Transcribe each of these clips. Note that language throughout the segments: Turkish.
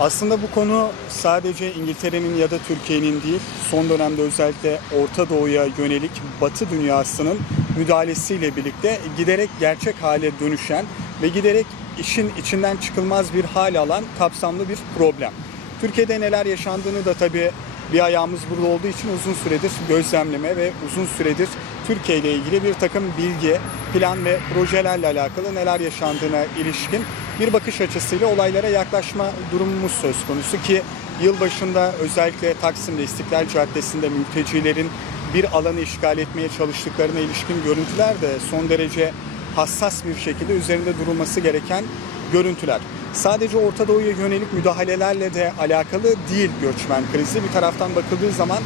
Aslında bu konu sadece İngiltere'nin ya da Türkiye'nin değil, son dönemde özellikle Orta Doğu'ya yönelik Batı dünyasının müdahalesiyle birlikte giderek gerçek hale dönüşen ve giderek işin içinden çıkılmaz bir hal alan kapsamlı bir problem. Türkiye'de neler yaşandığını da tabii bir ayağımız burada olduğu için uzun süredir gözlemleme ve uzun süredir Türkiye ile ilgili bir takım bilgi, plan ve projelerle alakalı neler yaşandığına ilişkin bir bakış açısıyla olaylara yaklaşma durumumuz söz konusu ki yılbaşında özellikle Taksim'de İstiklal Caddesi'nde mültecilerin bir alanı işgal etmeye çalıştıklarına ilişkin görüntüler de son derece hassas bir şekilde üzerinde durulması gereken görüntüler. Sadece Orta Doğu'ya yönelik müdahalelerle de alakalı değil göçmen krizi. Bir taraftan bakıldığı zaman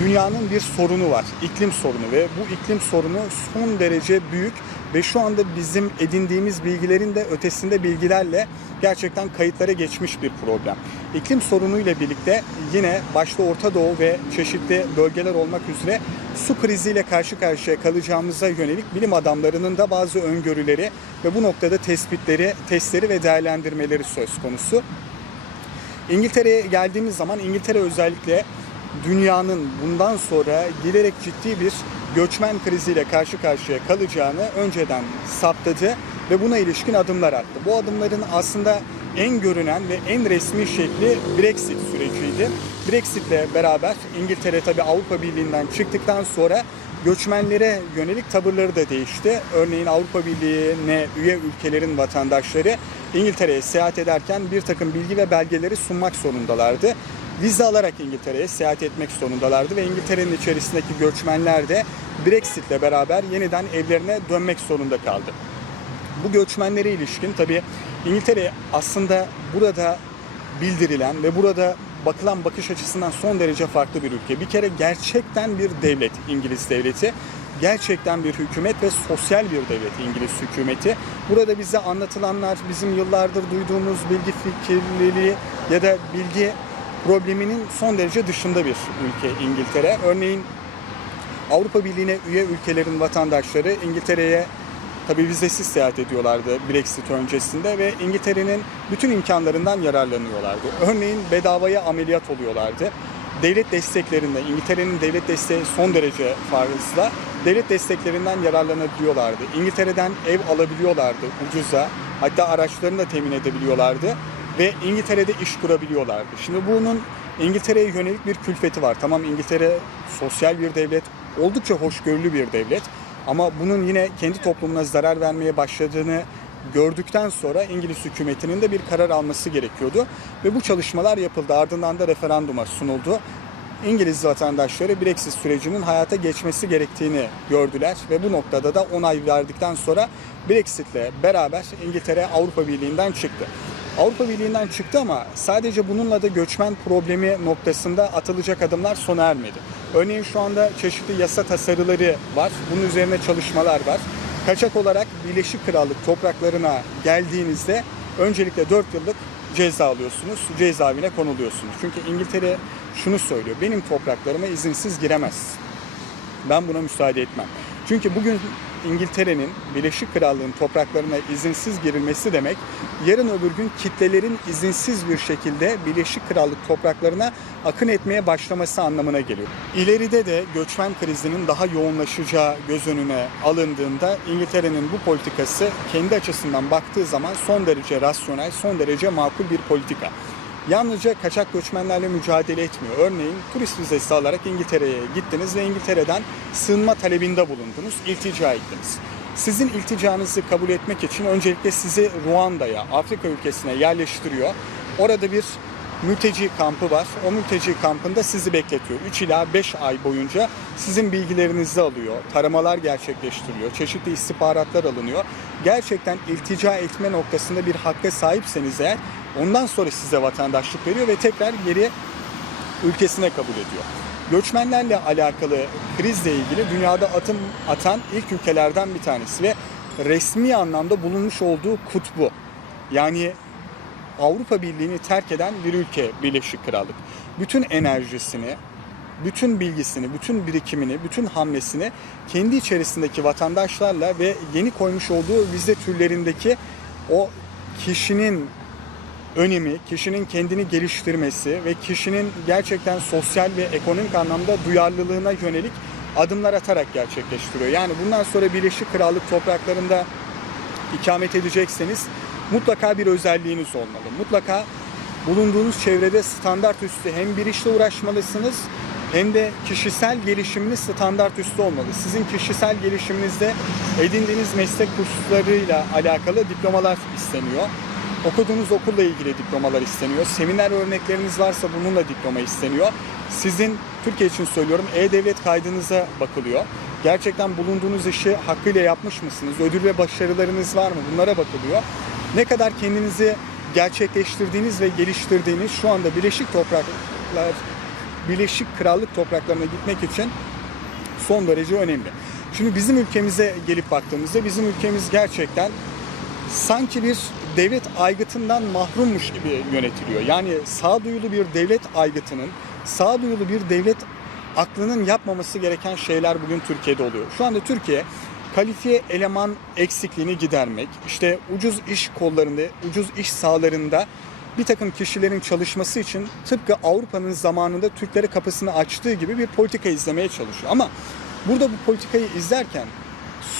dünyanın bir sorunu var. iklim sorunu ve bu iklim sorunu son derece büyük ve şu anda bizim edindiğimiz bilgilerin de ötesinde bilgilerle gerçekten kayıtlara geçmiş bir problem. İklim sorunuyla birlikte yine başta Orta Doğu ve çeşitli bölgeler olmak üzere su kriziyle karşı karşıya kalacağımıza yönelik bilim adamlarının da bazı öngörüleri ve bu noktada tespitleri, testleri ve değerlendirmeleri söz konusu. İngiltere'ye geldiğimiz zaman İngiltere özellikle dünyanın bundan sonra giderek ciddi bir göçmen kriziyle karşı karşıya kalacağını önceden saptadı ve buna ilişkin adımlar attı. Bu adımların aslında en görünen ve en resmi şekli Brexit süreciydi. Brexitle beraber İngiltere tabi Avrupa Birliği'nden çıktıktan sonra göçmenlere yönelik tavırları da değişti. Örneğin Avrupa Birliği'ne üye ülkelerin vatandaşları İngiltere'ye seyahat ederken bir takım bilgi ve belgeleri sunmak zorundalardı. Vize alarak İngiltere'ye seyahat etmek zorundalardı ve İngiltere'nin içerisindeki göçmenler de Brexit'le beraber yeniden evlerine dönmek zorunda kaldı. Bu göçmenlere ilişkin tabii İngiltere aslında burada bildirilen ve burada bakılan bakış açısından son derece farklı bir ülke. Bir kere gerçekten bir devlet İngiliz devleti. Gerçekten bir hükümet ve sosyal bir devlet İngiliz hükümeti. Burada bize anlatılanlar bizim yıllardır duyduğumuz bilgi fikirliliği ya da bilgi probleminin son derece dışında bir ülke İngiltere. Örneğin Avrupa Birliği'ne üye ülkelerin vatandaşları İngiltere'ye tabi vizesiz seyahat ediyorlardı Brexit öncesinde ve İngiltere'nin bütün imkanlarından yararlanıyorlardı. Örneğin bedavaya ameliyat oluyorlardı. Devlet desteklerinden, İngiltere'nin devlet desteği son derece fazla. Devlet desteklerinden yararlanabiliyorlardı. İngiltere'den ev alabiliyorlardı ucuza. Hatta araçlarını da temin edebiliyorlardı. Ve İngiltere'de iş kurabiliyorlardı. Şimdi bunun İngiltere'ye yönelik bir külfeti var. Tamam İngiltere sosyal bir devlet, oldukça hoşgörülü bir devlet. Ama bunun yine kendi toplumuna zarar vermeye başladığını gördükten sonra İngiliz hükümetinin de bir karar alması gerekiyordu. Ve bu çalışmalar yapıldı. Ardından da referanduma sunuldu. İngiliz vatandaşları Brexit sürecinin hayata geçmesi gerektiğini gördüler ve bu noktada da onay verdikten sonra Brexit'le beraber İngiltere Avrupa Birliği'nden çıktı. Avrupa Birliği'nden çıktı ama sadece bununla da göçmen problemi noktasında atılacak adımlar sona ermedi. Örneğin şu anda çeşitli yasa tasarıları var. Bunun üzerine çalışmalar var. Kaçak olarak Birleşik Krallık topraklarına geldiğinizde öncelikle 4 yıllık ceza alıyorsunuz. Cezaevine konuluyorsunuz. Çünkü İngiltere şunu söylüyor. Benim topraklarıma izinsiz giremez. Ben buna müsaade etmem. Çünkü bugün İngiltere'nin Birleşik Krallığın topraklarına izinsiz girilmesi demek yarın öbür gün kitlelerin izinsiz bir şekilde Birleşik Krallık topraklarına akın etmeye başlaması anlamına geliyor. İleride de göçmen krizinin daha yoğunlaşacağı göz önüne alındığında İngiltere'nin bu politikası kendi açısından baktığı zaman son derece rasyonel, son derece makul bir politika yalnızca kaçak göçmenlerle mücadele etmiyor. Örneğin turist vizesi alarak İngiltere'ye gittiniz ve İngiltere'den sığınma talebinde bulundunuz, iltica ettiniz. Sizin ilticanızı kabul etmek için öncelikle sizi Ruanda'ya, Afrika ülkesine yerleştiriyor. Orada bir mülteci kampı var. O mülteci kampında sizi bekletiyor. 3 ila 5 ay boyunca sizin bilgilerinizi alıyor. Taramalar gerçekleştiriliyor. Çeşitli istihbaratlar alınıyor. Gerçekten iltica etme noktasında bir hakka sahipseniz eğer ondan sonra size vatandaşlık veriyor ve tekrar geri ülkesine kabul ediyor. Göçmenlerle alakalı krizle ilgili dünyada atım atan ilk ülkelerden bir tanesi ve resmi anlamda bulunmuş olduğu kutbu. Yani Avrupa Birliği'ni terk eden bir ülke Birleşik Krallık. Bütün enerjisini, bütün bilgisini, bütün birikimini, bütün hamlesini kendi içerisindeki vatandaşlarla ve yeni koymuş olduğu vize türlerindeki o kişinin önemi, kişinin kendini geliştirmesi ve kişinin gerçekten sosyal ve ekonomik anlamda duyarlılığına yönelik adımlar atarak gerçekleştiriyor. Yani bundan sonra Birleşik Krallık topraklarında ikamet edecekseniz mutlaka bir özelliğiniz olmalı. Mutlaka bulunduğunuz çevrede standart üstü hem bir işle uğraşmalısınız hem de kişisel gelişiminiz standart üstü olmalı. Sizin kişisel gelişiminizde edindiğiniz meslek kurslarıyla alakalı diplomalar isteniyor. Okuduğunuz okulla ilgili diplomalar isteniyor. Seminer örnekleriniz varsa bununla diploma isteniyor. Sizin Türkiye için söylüyorum e-devlet kaydınıza bakılıyor. Gerçekten bulunduğunuz işi hakkıyla yapmış mısınız? Ödül ve başarılarınız var mı? Bunlara bakılıyor. Ne kadar kendinizi gerçekleştirdiğiniz ve geliştirdiğiniz şu anda Birleşik Topraklar Birleşik Krallık topraklarına gitmek için son derece önemli. Şimdi bizim ülkemize gelip baktığımızda bizim ülkemiz gerçekten sanki bir devlet aygıtından mahrummuş gibi yönetiliyor. Yani sağduyulu bir devlet aygıtının, sağduyulu bir devlet aklının yapmaması gereken şeyler bugün Türkiye'de oluyor. Şu anda Türkiye kalifiye eleman eksikliğini gidermek, işte ucuz iş kollarında, ucuz iş sahalarında bir takım kişilerin çalışması için tıpkı Avrupa'nın zamanında Türklere kapısını açtığı gibi bir politika izlemeye çalışıyor. Ama burada bu politikayı izlerken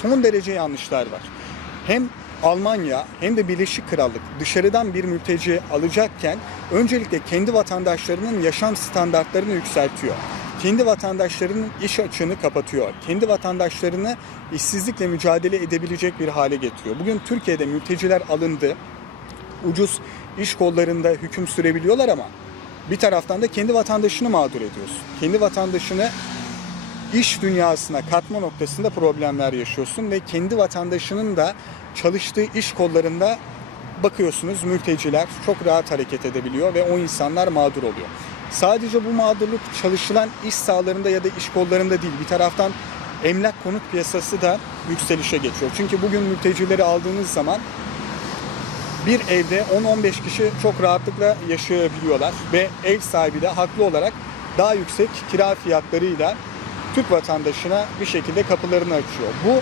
son derece yanlışlar var. Hem Almanya hem de Birleşik Krallık dışarıdan bir mülteci alacakken öncelikle kendi vatandaşlarının yaşam standartlarını yükseltiyor. Kendi vatandaşlarının iş açığını kapatıyor. Kendi vatandaşlarını işsizlikle mücadele edebilecek bir hale getiriyor. Bugün Türkiye'de mülteciler alındı. Ucuz iş kollarında hüküm sürebiliyorlar ama bir taraftan da kendi vatandaşını mağdur ediyorsun. Kendi vatandaşını iş dünyasına katma noktasında problemler yaşıyorsun ve kendi vatandaşının da çalıştığı iş kollarında bakıyorsunuz mülteciler çok rahat hareket edebiliyor ve o insanlar mağdur oluyor. Sadece bu mağdurluk çalışılan iş sahalarında ya da iş kollarında değil. Bir taraftan emlak konut piyasası da yükselişe geçiyor. Çünkü bugün mültecileri aldığınız zaman bir evde 10-15 kişi çok rahatlıkla yaşayabiliyorlar ve ev sahibi de haklı olarak daha yüksek kira fiyatlarıyla Türk vatandaşına bir şekilde kapılarını açıyor. Bu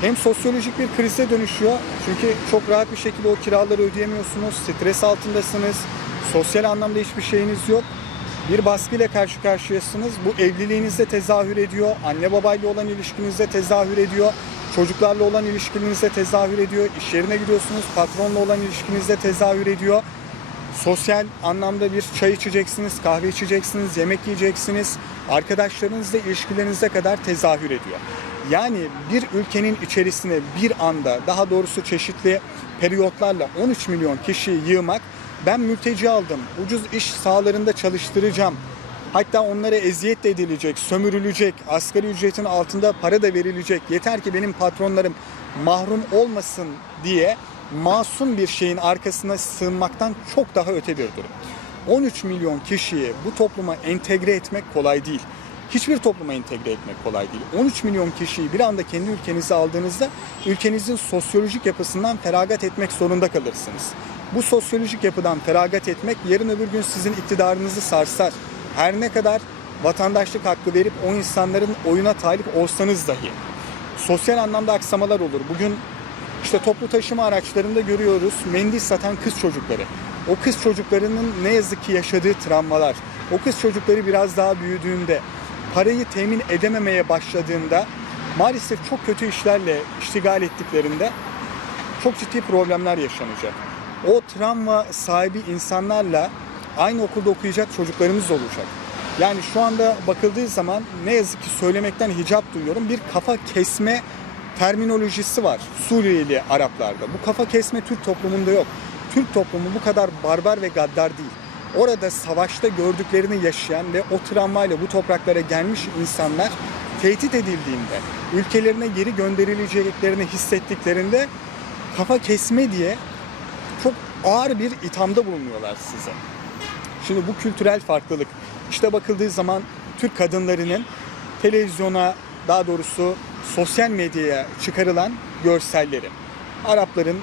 hem sosyolojik bir krize dönüşüyor. Çünkü çok rahat bir şekilde o kiraları ödeyemiyorsunuz. Stres altındasınız. Sosyal anlamda hiçbir şeyiniz yok. Bir baskıyla karşı karşıyasınız. Bu evliliğinizde tezahür ediyor. Anne babayla olan ilişkinizde tezahür ediyor. Çocuklarla olan ilişkinizde tezahür ediyor. İş yerine gidiyorsunuz. Patronla olan ilişkinizde tezahür ediyor. Sosyal anlamda bir çay içeceksiniz, kahve içeceksiniz, yemek yiyeceksiniz. Arkadaşlarınızla ilişkilerinize kadar tezahür ediyor. Yani bir ülkenin içerisine bir anda daha doğrusu çeşitli periyotlarla 13 milyon kişiyi yığmak ben mülteci aldım, ucuz iş sahalarında çalıştıracağım. Hatta onlara eziyet de edilecek, sömürülecek, asgari ücretin altında para da verilecek. Yeter ki benim patronlarım mahrum olmasın diye masum bir şeyin arkasına sığınmaktan çok daha öte bir durum. 13 milyon kişiyi bu topluma entegre etmek kolay değil. Hiçbir topluma entegre etmek kolay değil. 13 milyon kişiyi bir anda kendi ülkenize aldığınızda ülkenizin sosyolojik yapısından feragat etmek zorunda kalırsınız. Bu sosyolojik yapıdan feragat etmek yarın öbür gün sizin iktidarınızı sarsar. Her ne kadar vatandaşlık hakkı verip o insanların oyuna talip olsanız dahi sosyal anlamda aksamalar olur. Bugün işte toplu taşıma araçlarında görüyoruz mendil satan kız çocukları. O kız çocuklarının ne yazık ki yaşadığı travmalar. O kız çocukları biraz daha büyüdüğünde, parayı temin edememeye başladığında maalesef çok kötü işlerle iştigal ettiklerinde çok ciddi problemler yaşanacak. O travma sahibi insanlarla aynı okulda okuyacak çocuklarımız olacak. Yani şu anda bakıldığı zaman ne yazık ki söylemekten hicap duyuyorum. Bir kafa kesme terminolojisi var Suriyeli Araplarda. Bu kafa kesme Türk toplumunda yok. Türk toplumu bu kadar barbar ve gaddar değil. Orada savaşta gördüklerini yaşayan ve o travmayla bu topraklara gelmiş insanlar tehdit edildiğinde, ülkelerine geri gönderileceklerini hissettiklerinde kafa kesme diye çok ağır bir ithamda bulunuyorlar size. Şimdi bu kültürel farklılık işte bakıldığı zaman Türk kadınlarının televizyona daha doğrusu sosyal medyaya çıkarılan görselleri. Arapların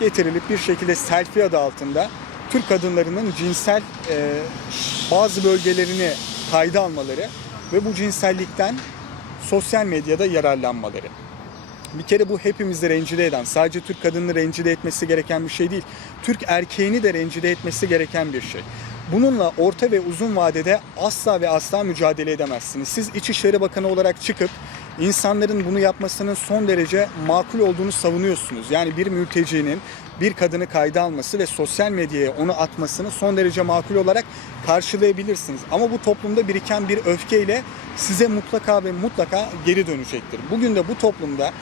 getirilip bir şekilde selfie adı altında Türk kadınlarının cinsel e, bazı bölgelerini kayda almaları ve bu cinsellikten sosyal medyada yararlanmaları. Bir kere bu hepimizi rencide eden, sadece Türk kadını rencide etmesi gereken bir şey değil. Türk erkeğini de rencide etmesi gereken bir şey. Bununla orta ve uzun vadede asla ve asla mücadele edemezsiniz. Siz İçişleri Bakanı olarak çıkıp insanların bunu yapmasının son derece makul olduğunu savunuyorsunuz. Yani bir mültecinin bir kadını kayda alması ve sosyal medyaya onu atmasını son derece makul olarak karşılayabilirsiniz. Ama bu toplumda biriken bir öfkeyle size mutlaka ve mutlaka geri dönecektir. Bugün de bu toplumda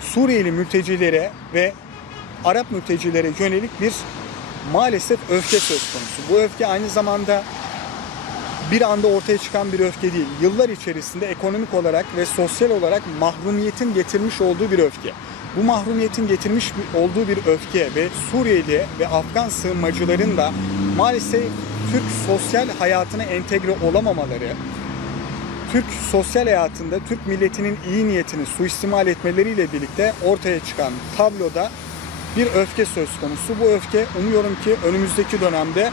Suriyeli mültecilere ve Arap mültecilere yönelik bir maalesef öfke söz konusu. Bu öfke aynı zamanda bir anda ortaya çıkan bir öfke değil. Yıllar içerisinde ekonomik olarak ve sosyal olarak mahrumiyetin getirmiş olduğu bir öfke. Bu mahrumiyetin getirmiş olduğu bir öfke ve Suriyeli ve Afgan sığınmacıların da maalesef Türk sosyal hayatına entegre olamamaları, Türk sosyal hayatında Türk milletinin iyi niyetini suistimal etmeleriyle birlikte ortaya çıkan tabloda bir öfke söz konusu. Bu öfke umuyorum ki önümüzdeki dönemde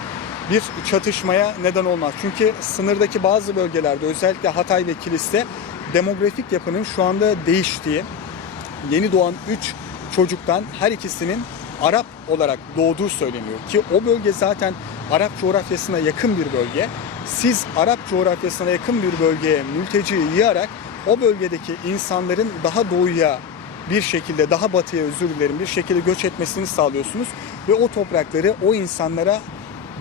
bir çatışmaya neden olmaz. Çünkü sınırdaki bazı bölgelerde özellikle Hatay ve Kilis'te demografik yapının şu anda değiştiği, yeni doğan 3 çocuktan her ikisinin Arap olarak doğduğu söyleniyor. Ki o bölge zaten Arap coğrafyasına yakın bir bölge. Siz Arap coğrafyasına yakın bir bölgeye mülteci yığarak o bölgedeki insanların daha doğuya bir şekilde daha batıya özür dilerim bir şekilde göç etmesini sağlıyorsunuz ve o toprakları o insanlara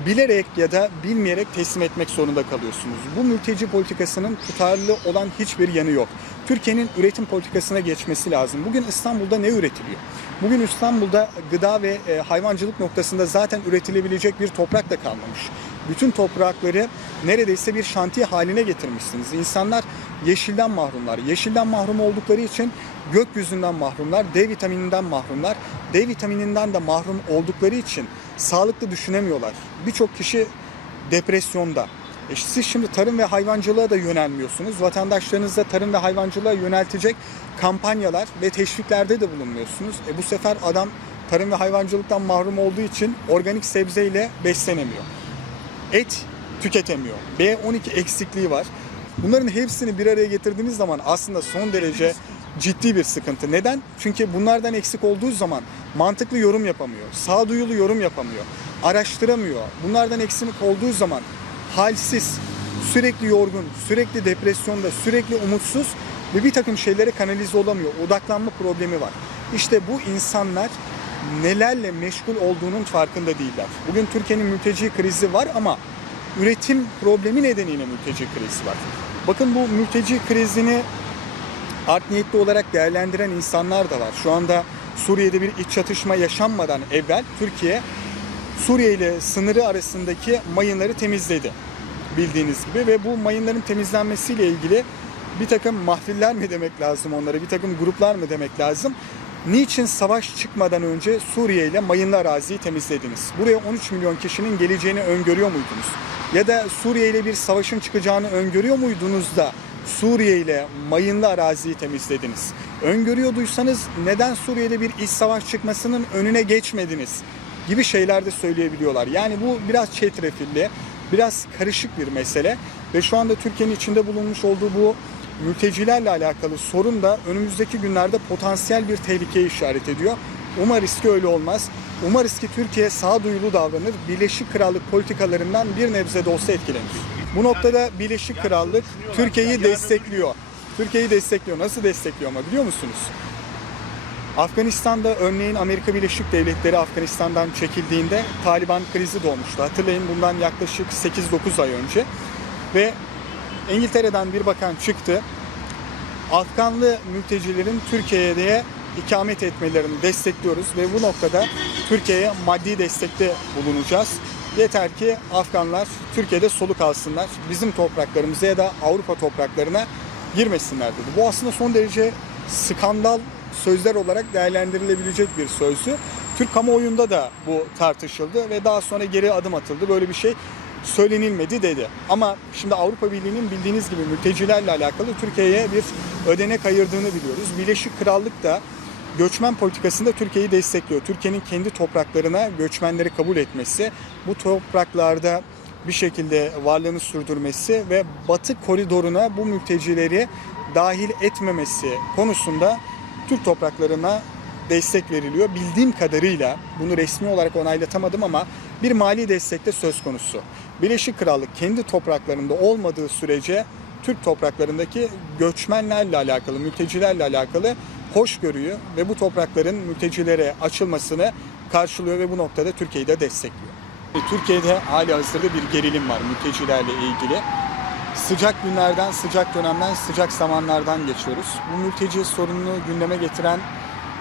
bilerek ya da bilmeyerek teslim etmek zorunda kalıyorsunuz. Bu mülteci politikasının tutarlı olan hiçbir yanı yok. Türkiye'nin üretim politikasına geçmesi lazım. Bugün İstanbul'da ne üretiliyor? Bugün İstanbul'da gıda ve e, hayvancılık noktasında zaten üretilebilecek bir toprak da kalmamış. Bütün toprakları neredeyse bir şantiye haline getirmişsiniz. İnsanlar yeşilden mahrumlar. Yeşilden mahrum oldukları için gökyüzünden mahrumlar, D vitamininden mahrumlar. D vitamininden de mahrum oldukları için sağlıklı düşünemiyorlar. Birçok kişi depresyonda. E siz şimdi tarım ve hayvancılığa da yönelmiyorsunuz. Vatandaşlarınızda tarım ve hayvancılığa yöneltecek kampanyalar ve teşviklerde de bulunmuyorsunuz. E bu sefer adam tarım ve hayvancılıktan mahrum olduğu için organik sebzeyle beslenemiyor. Et tüketemiyor. B12 eksikliği var. Bunların hepsini bir araya getirdiğiniz zaman aslında son derece ciddi bir sıkıntı. Neden? Çünkü bunlardan eksik olduğu zaman mantıklı yorum yapamıyor. Sağduyulu yorum yapamıyor. Araştıramıyor. Bunlardan eksik olduğu zaman halsiz, sürekli yorgun, sürekli depresyonda, sürekli umutsuz ve bir takım şeylere kanalize olamıyor. Odaklanma problemi var. İşte bu insanlar nelerle meşgul olduğunun farkında değiller. Bugün Türkiye'nin mülteci krizi var ama üretim problemi nedeniyle mülteci krizi var. Bakın bu mülteci krizini art niyetli olarak değerlendiren insanlar da var. Şu anda Suriye'de bir iç çatışma yaşanmadan evvel Türkiye Suriye ile sınırı arasındaki mayınları temizledi bildiğiniz gibi ve bu mayınların temizlenmesiyle ilgili bir takım mahfiller mi demek lazım onlara, bir takım gruplar mı demek lazım? Niçin savaş çıkmadan önce Suriye ile mayınlı araziyi temizlediniz? Buraya 13 milyon kişinin geleceğini öngörüyor muydunuz? Ya da Suriye ile bir savaşın çıkacağını öngörüyor muydunuz da Suriye ile mayınlı araziyi temizlediniz? Öngörüyorduysanız neden Suriye'de bir iç savaş çıkmasının önüne geçmediniz? Gibi şeyler de söyleyebiliyorlar. Yani bu biraz çetrefilli, biraz karışık bir mesele ve şu anda Türkiye'nin içinde bulunmuş olduğu bu mültecilerle alakalı sorun da önümüzdeki günlerde potansiyel bir tehlikeye işaret ediyor. Umarız ki öyle olmaz. Umarız ki Türkiye sağduyulu davranır, Birleşik Krallık politikalarından bir nebze de olsa etkilenir. Bu noktada Birleşik Krallık Türkiye'yi destekliyor. Türkiye'yi destekliyor. Nasıl destekliyor ama biliyor musunuz? Afganistan'da örneğin Amerika Birleşik Devletleri Afganistan'dan çekildiğinde Taliban krizi doğmuştu. Hatırlayın bundan yaklaşık 8-9 ay önce. Ve İngiltere'den bir bakan çıktı. Afganlı mültecilerin Türkiye'ye ikamet etmelerini destekliyoruz ve bu noktada Türkiye'ye maddi destekte bulunacağız. Yeter ki Afganlar Türkiye'de soluk alsınlar. Bizim topraklarımıza ya da Avrupa topraklarına girmesinler dedi. Bu aslında son derece skandal sözler olarak değerlendirilebilecek bir sözdü. Türk kamuoyunda da bu tartışıldı ve daha sonra geri adım atıldı. Böyle bir şey söylenilmedi dedi. Ama şimdi Avrupa Birliği'nin bildiğiniz gibi mültecilerle alakalı Türkiye'ye bir ödenek ayırdığını biliyoruz. Birleşik Krallık da göçmen politikasında Türkiye'yi destekliyor. Türkiye'nin kendi topraklarına göçmenleri kabul etmesi, bu topraklarda bir şekilde varlığını sürdürmesi ve Batı koridoruna bu mültecileri dahil etmemesi konusunda Türk topraklarına destek veriliyor. Bildiğim kadarıyla bunu resmi olarak onaylatamadım ama bir mali destek de söz konusu. Birleşik Krallık kendi topraklarında olmadığı sürece Türk topraklarındaki göçmenlerle alakalı, mültecilerle alakalı hoşgörüyü ve bu toprakların mültecilere açılmasını karşılıyor ve bu noktada Türkiye'yi de destekliyor. Türkiye'de hali hazırda bir gerilim var mültecilerle ilgili. Sıcak günlerden, sıcak dönemden, sıcak zamanlardan geçiyoruz. Bu mülteci sorununu gündeme getiren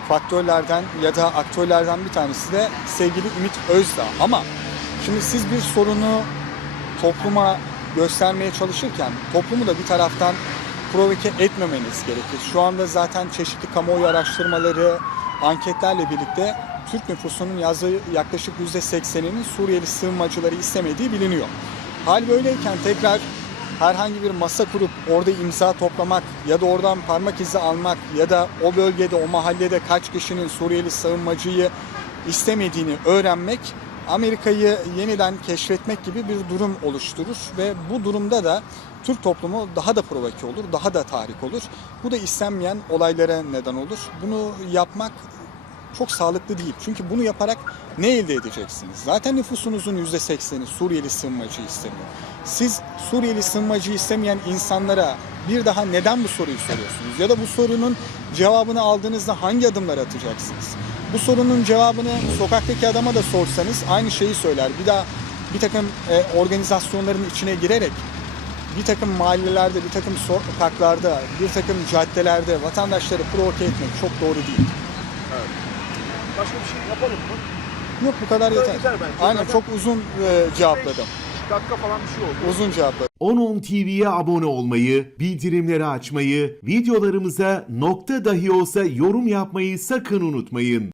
faktörlerden ya da aktörlerden bir tanesi de sevgili Ümit Özdağ. Ama şimdi siz bir sorunu topluma göstermeye çalışırken toplumu da bir taraftan provoke etmemeniz gerekir. Şu anda zaten çeşitli kamuoyu araştırmaları, anketlerle birlikte Türk nüfusunun yazdığı yaklaşık %80'inin Suriyeli sığınmacıları istemediği biliniyor. Hal böyleyken tekrar herhangi bir masa kurup orada imza toplamak ya da oradan parmak izi almak ya da o bölgede o mahallede kaç kişinin Suriyeli sığınmacıyı istemediğini öğrenmek Amerika'yı yeniden keşfetmek gibi bir durum oluşturur ve bu durumda da Türk toplumu daha da provoke olur, daha da tahrik olur. Bu da istenmeyen olaylara neden olur. Bunu yapmak çok sağlıklı değil. Çünkü bunu yaparak ne elde edeceksiniz? Zaten nüfusunuzun %80'i Suriyeli sığınmacı istemiyor. Siz Suriyeli sığınmacı istemeyen insanlara bir daha neden bu soruyu soruyorsunuz? Ya da bu sorunun cevabını aldığınızda hangi adımlar atacaksınız? Bu sorunun cevabını sokaktaki adama da sorsanız aynı şeyi söyler. Bir daha bir takım e, organizasyonların içine girerek bir takım mahallelerde, bir takım sokaklarda, bir takım caddelerde vatandaşları provoke etmek çok doğru değil. Başka bir şey yapalım mı? Yok bu kadar yeter. yeter. Aynen çok uzun e, cevapladım. 5 dakika falan bir şey oldu. Uzun cevapladım. 10.10 TV'ye abone olmayı, bildirimleri açmayı, videolarımıza nokta dahi olsa yorum yapmayı sakın unutmayın.